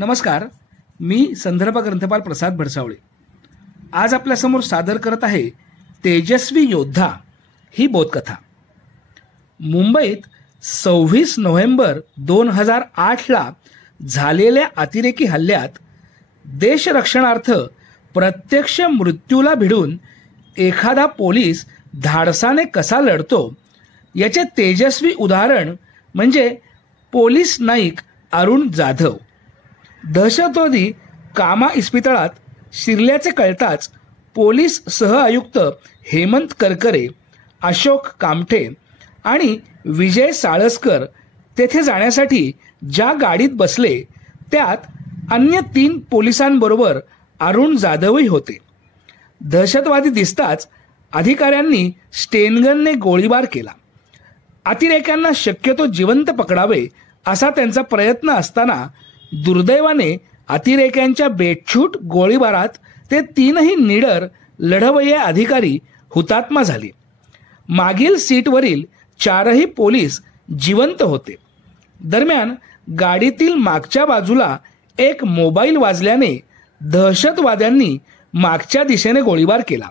नमस्कार, मी संदर्भ ग्रंथपाल प्रसाद भडसावळे आज आपल्यासमोर सादर करत आहे तेजस्वी योद्धा ही बोधकथा। मुंबईत 26 नोव्हेंबर 2008ला झालेल्या अतिरेकी हल्ल्यात देशरक्षणार्थ प्रत्यक्ष मृत्यूला भिडून एखादा पोलीस धाडसाने कसा लढतो याचे तेजस्वी उदाहरण म्हणजे पोलीस नाईक अरुण जाधव। दहशतवादी कामा इस्पितळात शिरल्याचे कळताच पोलीस सहआयुक्त हेमंत करकरे, अशोक कामठे आणि विजय साळसकर तेथे जाण्यासाठी ज्या गाडीत बसले त्यात अन्य 3 पोलिसांबरोबर अरुण जाधवही होते। दहशतवादी दिसताच अधिकाऱ्यांनी स्टेनगनने गोळीबार केला। अतिरेक्यांना शक्यतो जिवंत पकडावे असा त्यांचा प्रयत्न असताना दुर्दैवाने अतिरेक्यांच्या बेछूट गोळीबारात ते 3ही निडर लढवय्ये अधिकारी हुतात्मा झाले। मागील सीटवरील 4ही पोलीस जिवंत होते। दरम्यान गाडीतील मागच्या बाजूला एक मोबाईल वाजल्याने दहशतवाद्यांनी मागच्या दिशेने गोळीबार केला।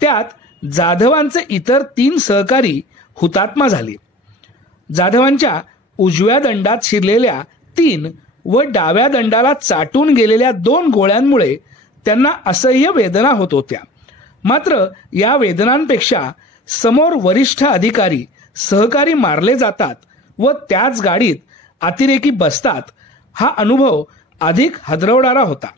त्यात जाधवांचे इतर 3 सहकारी हुतात्मा झाले। जाधवांच्या उजव्या दंडात शिरलेल्या 3 व डाव्या दंडाला चाटून गेलेल्या 2 गोळ्यांमुळे त्यांना असह्य वेदना होत होत्या। मात्र या वेदनांपेक्षा समोर वरिष्ठ अधिकारी सहकारी मारले जातात व त्याच गाडीत अतिरेकी बसतात हा अनुभव अधिक हादरवणारा होता।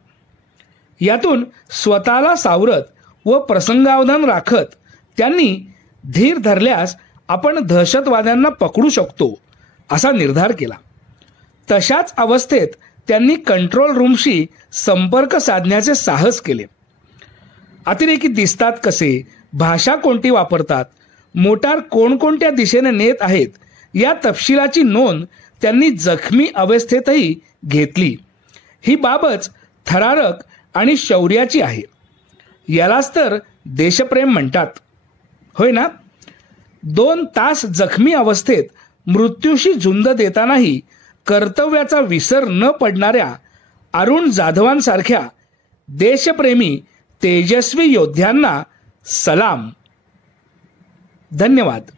यातून स्वतःला सावरत व प्रसंगावधान राखत त्यांनी धीर धरल्यास आपण दहशतवाद्यांना पकडू शकतो असा निर्धार केला। तशाच अवस्थेत त्यांनी कंट्रोल रूमशी संपर्क साधण्याचे साहस केले। अतिरेकी दिसतात कसे, भाषा कोणती वापरतात, मोटार कोणकोणत्या दिशेने नेत आहेत या तपशिलाची नोंद त्यांनी जखमी अवस्थेतही घेतली। ही बाबच थरारक आणि शौर्याची आहे। यालाच तर देशप्रेम म्हणतात, होय ना? 2 तास जखमी अवस्थेत मृत्यूशी झुंज देतानाही कर्तव्याचा विसर न पडणाऱ्या अरुण जाधवांसारख्या देशप्रेमी तेजस्वी योद्ध्यांना सलाम। धन्यवाद।